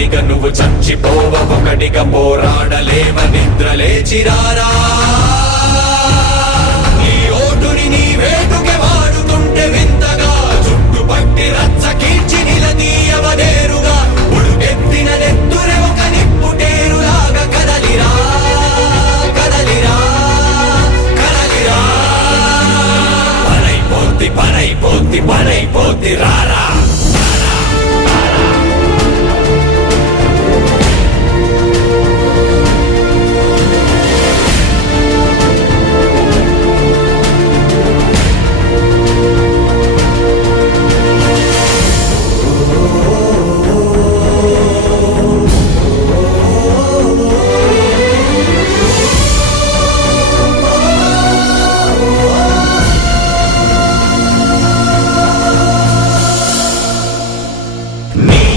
ఒకటిగా నువ్వు చచ్చిపోవ ఒకటిగా పోరాడలేవ నిద్రలేచిరారా నీ ఓటుని నీ వేటుకే వాడుతుంటే వింతగా చుట్టు పట్టి రచ్చ కీర్చి నిలదీయవనేరుగా ఉడుకెత్తిన నెత్తురే ఒక నిప్పుటేరులాగా కదలిరా కదలిరా కదలిరా. పనైపోద్ది పనైపోద్ది పనైపోద్ది రారా.